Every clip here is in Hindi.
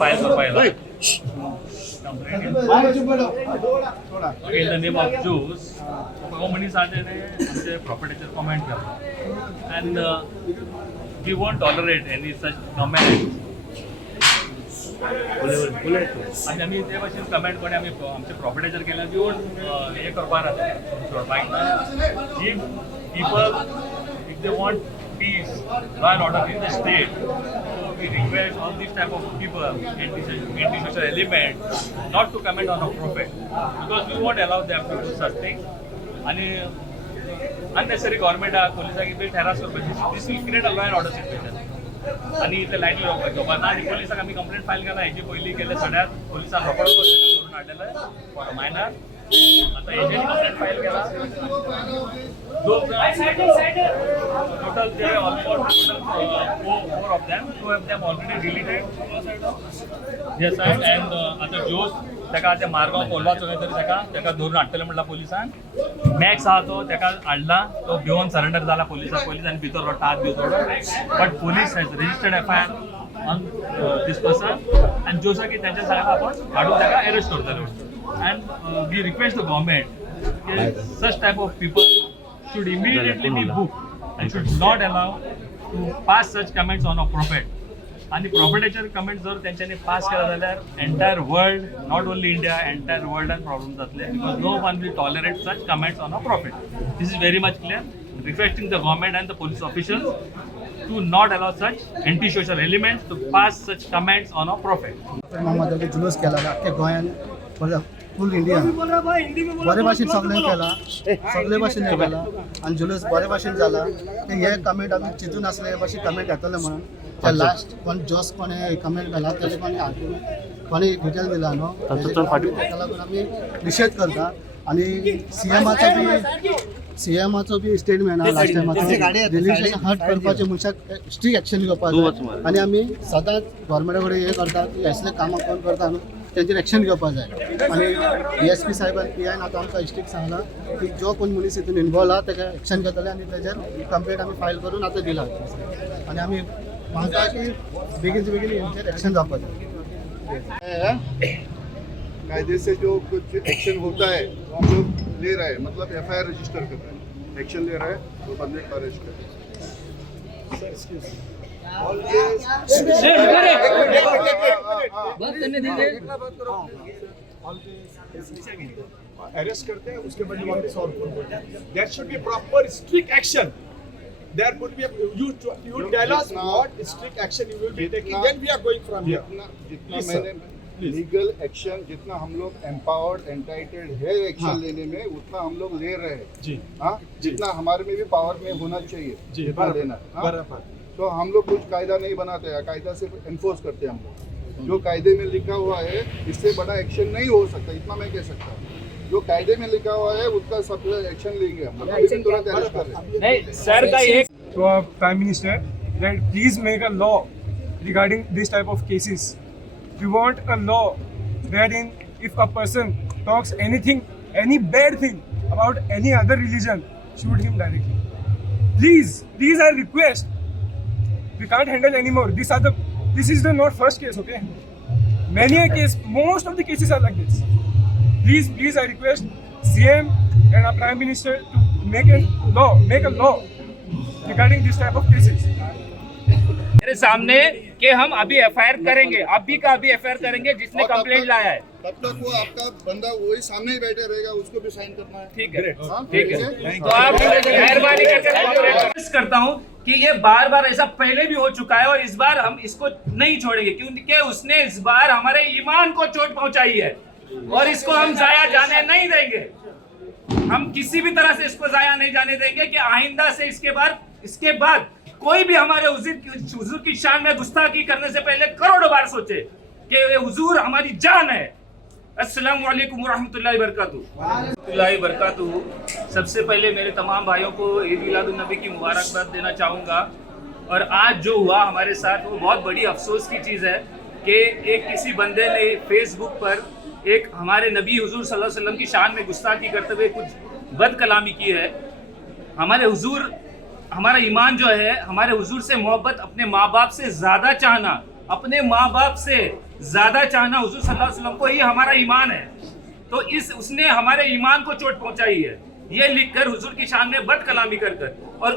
फायल करपाक in the name of Jews, तो मनीस आते ने आमचे प्रॉपर्टीचेर कमेंट केलो and we won't tolerate any such comment आनी आमी ते भाशेन कमेंट कोणी आमी आमच्या प्रॉपर्टीचेर केल्यार वी वोंट हे करपाक if people if they want peace, law and order in the state. So we request all these type of people, anti-social element, not to comment on a prophet, because we won't allow them to do such things. And unnecessary government police will harass करपाची. This will create a law and order situation. आणि इथे लाईट लोक आणि पोलिसांक आम्ही कंप्लेंट फायल केला हेची पयलीं केले सड्यात पोलिसांक रोखडो धरून हाडलेले फॉर मायनर आता हेजेर कंप्लेंट फायल केला टोटल जे almost four of them two of them already deleted हे सायड एंड आता जोस तेका ते मारगांव कोलवाचो खंय तरी तेका धरून हाडटले म्हणला पोलिसान मॅक्स आहा तो तेका हाडला तो भिवून सरेंडर जाला पोलिसांनी भितर रडटा हात भितर but police has registered FIR on this person and जोसा की त्यांच्या सांगता आपण हाडून तेका अरेस्ट करतले and we request the government such type of people should immediately be booked and should not allow to pass such comments on a prophet. आणि प्रॉपर्टीचेर कमेंट जर तेंच्यांनी पास केला जाल्यार entire world not only India entire वर्ल्डान प्रॉब्लम जातले because no one will tolerate such comments on a prophet this is very much clear requesting the government and the police officials to not allow such anti-social elements to pass such comments on a prophet. Muhammad जुलूस केला अख्ख्या गोंयान फूल इंडियान बरे भाशेन सगळें केला सगळे भाशेन हें केला आनी जुलूस बरे भाशेन जाला हे कमेंट आमी चिंतून नासले हे भाशेन कमेंट येतले म्हणून ते लास्ट कोण जोस कोणे कमेंट केला तेजे कोणी डिटेल दिला न्हू ताका लागून आमी निशेध करता आनी सीएमाचो बी स्टेटमेंट आहा लास्ट टायमाचो रिलीजन हर्ट करपाचे मनशाक स्ट्रिक्ट एक्शन घेवपाक जाय आनी आमी सदांच गव्हर्मेंटा कडेन हे करता की असले कामां कोण करता न्हू त्यांचेर एक्शन घेवपाक जाय आनी SP साहेबान PIन आतां आमकां स्ट्रिक्ट सांगला की जो कोण मनीस हितून इनवॉल्व आहा ताका एक्शन घेतले आनी तेजेर कंप्लेंट आमी फायल करून आतां दिला आनी आमी मागता की बेगीन हेंचेर एक्शन जावपाक जाय कायदे से जो कुछ एक्शन होता है वो हम लोग ले रहे हैं मतलब FIR रजिस्टर कर रहे हैं एक्शन ले रहे हैं तो बंदे को अरेस्ट कर अरेस्ट करते हैं उसके बाद वापस और फोन बोलते हैं there should be proper strict action there would be you tell us what strict action you will be taking then we are going from here जितना मैंने लीगल एक्शन जितना हम लोग एम्पावर्ड एंटाइटल्ड है एक्शन लेने में उतना हम लोग ले रहे हैं जी हाँ जितना हमारे में भी पावर में होना चाहिए जी जितना लेना बराबर तो हम लोग कुछ कायदा नहीं बनाते हैं कायदा से एनफोर्स करते हैं हम लोग जो कायदे में लिखा हुआ है इससे बड़ा एक्शन नहीं हो सकता इतना मैं कह सकता हूँ जो कायदे में लिखा हुआ है उसका सब एक्शन लेंगे हम तुरंत अरेस्ट कर रहे हैं नहीं सर का एक to our Prime Minister that please make a law regarding this type of cases. We want a law wherein if a person talks anything, any bad thing about any other religion, shoot him directly. Please I request. We can't handle anymore. This is the not first case, okay? Many a case, most of the cases are like this. Please I request CM and our Prime Minister to make a law regarding this type of cases. मेरे सामने कि हम अभी FIR करेंगे अभी का अभी FIR करेंगे जिसने कंप्लेंट लाया है तब तक वो आपका बंदा वही सामने ही बैठे रहेगा उसको भी साइन करना है ठीक है तो आप मेहरबानी करके करता हूँ कि ये बार ऐसा पहले भी हो चुका है और इस बार हम इसको नहीं छोड़ेंगे क्योंकि उसने इस बार हमारे ईमान को चोट पहुंचाई है और इसको हम जाया जाने नहीं देंगे हम किसी भी तरह से इसको जाया नहीं जाने देंगे कि आइंदा से इसके बाद कोई भी हमारे हुजूर की शान में गुस्ताखी करने से पहले करोड़ों बार सोचे कि ये हुजूर हमारी जान है। अस्सलामु अलैकुम वरहमतुल्लाहि वबरकातुहू। सबसे पहले मेरे तमाम भाइयों को ईद मिलादुन नबी की मुबारकबाद देना चाहूँगा और आज जो हुआ हमारे साथ वो बहुत बड़ी अफसोस की चीज़ है कि एक किसी बंदे ने फेसबुक पर एक हमारे नबी हुजूर सल्लल्लाहु अलैहि वसल्लम की शान में गुस्ताखी करते हुए कुछ बद कलामी की है। हमारे हुजूर हमारा ईमान जो है हमारे हुजूर से मोहब्बत अपने माँ बाप से ज़्यादा चाहना अपने माँ बाप से ज्यादा चाहना हुजूर सल्लल्लाहु अलैहि वसल्लम को ही हमारा ईमान है, तो इस उसने हमारे ईमान को चोट पहुंचाई है, ये लिखकर हुजूर की शान में बद कलामी कर और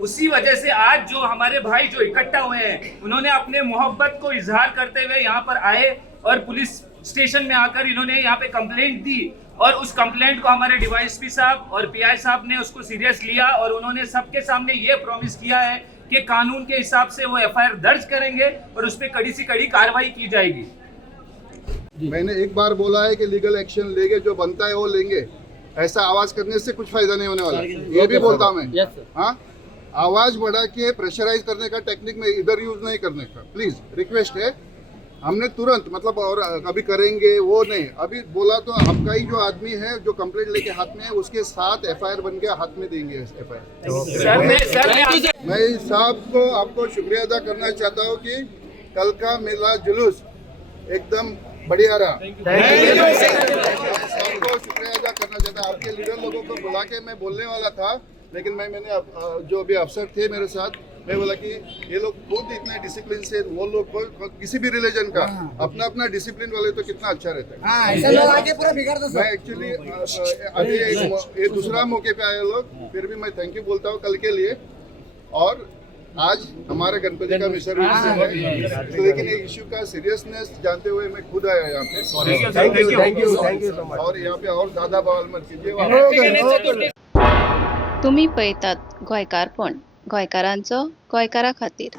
उसी वजह से आज जो हमारे भाई जो इकट्ठा हुए हैं, उन्होंने अपने मोहब्बत को इजहार करते हुए यहाँ पर आए और पुलिस स्टेशन में आकर इन्होंने यहाँ पे कंप्लेंट दी और उस कंप्लेंट को हमारे डीवाईएसपी साहब और पीआई साहब ने उसको सीरियस लिया और उन्होंने सबके सामने ये प्रॉमिस किया है कि कानून के हिसाब से वो एफआईआर दर्ज करेंगे और उस पर कड़ी से कड़ी कार्रवाई की जाएगी। मैंने एक बार बोला है कि लीगल एक्शन लेंगे, जो बनता है वो लेंगे। ऐसा आवाज करने से कुछ फायदा नहीं होने वाला, ये भी बोलता हूँ मैं। हाँ, आवाज बढ़ा के प्रेशराइज करने का टेक्निक में इधर यूज नहीं करने का, प्लीज रिक्वेस्ट है। हमने तुरंत मतलब और अभी करेंगे वो नहीं, अभी बोला तो आपका ही जो आदमी है जो कंप्लेंट लेके हाथ में है उसके साथ एफआईआर बन के हाथ में देंगे एफआईआर। मैं साहब को आपको शुक्रिया अदा करना चाहता हूँ कि कल का मेला जुलूस एकदम बढ़िया रहा। सबको शुक्रिया अदा करना चाहता हूँ। आपके लीडर लोगों को बुला के मैं बोलने वाला था, लेकिन मैंने जो भी अफसर थे मेरे साथ, मैं बोला कि ये लोग खुद इतने डिसिप्लिन से, वो लोग को किसी भी रिलीजन का अपना अपना डिसिप्लिन वाले तो कितना अच्छा रहता है। ऐसे लोग आके पूरा बिगाड़ दो। मैं एक्चुअली अभी ये दूसरा मौके पे आए लोग, फिर भी मैं थैंक यू बोलता हूँ कल के लिए। और आज हमारे गणपति का विसर्जन है, लेकिन ये इश्यू का सीरियसनेस जानते हुए मैं खुद आया यहाँ पे। Thank you so much. और यहाँ पे और ज्यादा बवाल मत कीजिए। तुम्ही पळयतात गोंयकारपण, गोंयकारांचो गोंयकारा खातीर।